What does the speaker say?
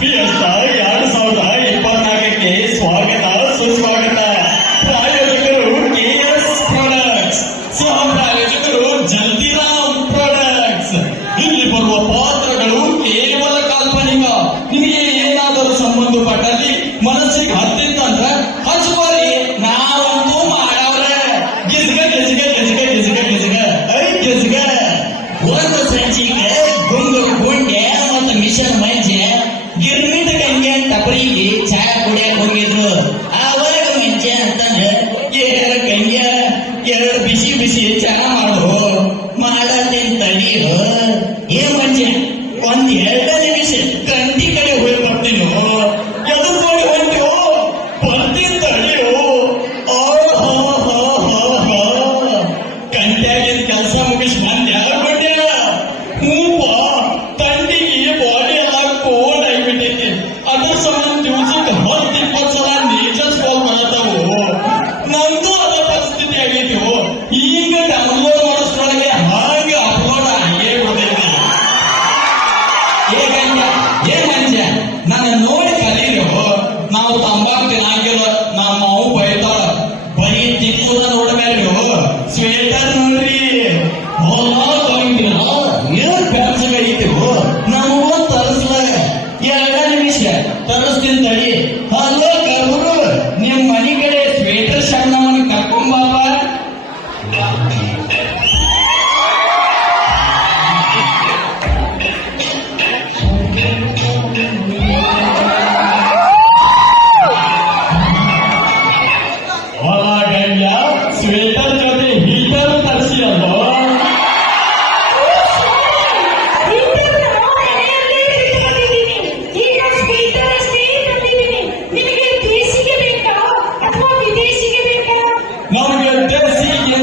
Fiesta 2024ಕ್ಕೆ ಸ್ವಾಗತ ಸುಸ್ವಾಗತ. ಪ್ರಾಯೋಜಕರು ಕೆಎಸ್ ಪ್ರಾಡಕ್ಟ್ಸ್, ಸಹ ಪ್ರಾಯೋಜಕರು ಜಲ್ದಿರಾಮ್ ಪ್ರಾಡಕ್ಟ್ಸ್. ಇಲ್ಲಿ ಬರುವ ಪಾತ್ರಗಳು ಕೇವಲ ಕಾಲ್ಪನಿಕ. ನಿಮಗೆ ಏನಾದರೂ ಸಂಬಂಧಪಟ್ಟಲ್ಲಿ ಮನಸ್ಸಿಗೆ ಹತ್ತಿತ್ತಂದ್ರೆ ಹಚ್ಕೋರಿ, ನಾವಂತೂ ಮಾಡವ್ರೆ. ಗಿಜ್ಗ ಗಿಜ್ಗ ಗಿಜ್ಗ ಗಿಜ್ಗ ಗಿಜ್ಗ ಐ ಗಿಜ್ಗ. ಒಂದು ಸಂಚಿಕೆ ಗುಂಡು ಗುಂಡೆ ಮತ್ತು ಮಿಷನ್ ಮಂಜೆ ಗಿರ್ಮಿಟ್ ಗಂಗೆ ಟಪರಿಗೆ ಚಾ ಕುಡಿಯಕ್ ಹೋಗಿದ್ರು. ಆವಾಗ ಮಂಜೆ ಅಂತಂದ್ರೆ ಗಂಗೆ ಎರಡು ಬಿಸಿ ಬಿಸಿ ಚಾ ಮಾಡು ಮಾಡತ್ತೇನ್ ತಡಿಯೋ. ಏನ್ ಮಂಜೆ ಒಂದ್ 2 ನಿಮಿಷ ಗಂಟಿ ಕಡೆ ಹೋಗಿ ಬರ್ತೀನೋ. ಎದು ನೋಡಿ ಹೊಂಟೋ ಬರ್ತೀನಿ ತಡಿಯೋ. ಗಂಟ್ಯಾಗಿನ ಕೆಲಸ ಮುಗಿಸಿ ಬಂದೆ ಆಗ್ಬಿಟ್ಟೆ. ಹೂಪ ತಂಡಿಗೆ ಬಾಡಿ ಎಲ್ಲ ಕೋಲ್ಡ್ ಆಗಿಬಿಟ್ಟೈತಿ. ಅದ್ರ ಸಂಬಂಧ ದಿವಸಕ್ಕೆ 10-20 ಸಲ ನೇಚರ್ಸ್ ಕಾಲ್ ಬರತ್ತಾವು. ನಂದು ಅದ ಪರಿಸ್ಥಿತಿ ಆಗೈತಿ. ಈಗ ಡೌನ್ಲೋಡ್ ಮಾಡೋಷ್ಟ್ರೊಳಗೆ ಹಾಗೆ ಅಪ್ಲೋಡ್ ಆಗೇ ಬಿಡೈತಿ. ಏನ್ ಮಂಜ ನನ್ನ ನೋಡಿ ಕಲೀರು. ನಾವು ತಂಬಾಕು ತಿನ್ನಾಗಿಲ್ಲ, ನಮ್ಮ ಮಾವು ಬೈತಾಳ. ಬರೀ ತಿನ್ನೋದ ನೋಡ್ಬೇಡ್ರಿ, ಸ್ವೇಟರ್ ನೋಡ್ರಿ. ಹೊಲ ತಗೊಂಡಿಲ್ಲ ಏನ್ ಬ್ಯಾಸಗ ಐತಿ. ನಮಗೂ ತರಿಸ್ಲಾಗ 2 ನಿಮಿಷ ತರಿಸ್ತೀನಿ ತಡಿ. ಹಲೋ ಕರುರು, ನಿಮ್ ಮನೆ ಕಡೆ ಸ್ವೇಟರ್ ಶಾಪ್ ನಮ್ಮನ್ನ ಕರ್ಕೊಂಬಾವ. ಗಂಡ ಸ್ವೇಟರ್ ಜೊತೆ ಹೀಟರ್ ತರಿಸಿ ಅಲ್ವೋ. ನಮಗೆ ದೇಸಿಗೆ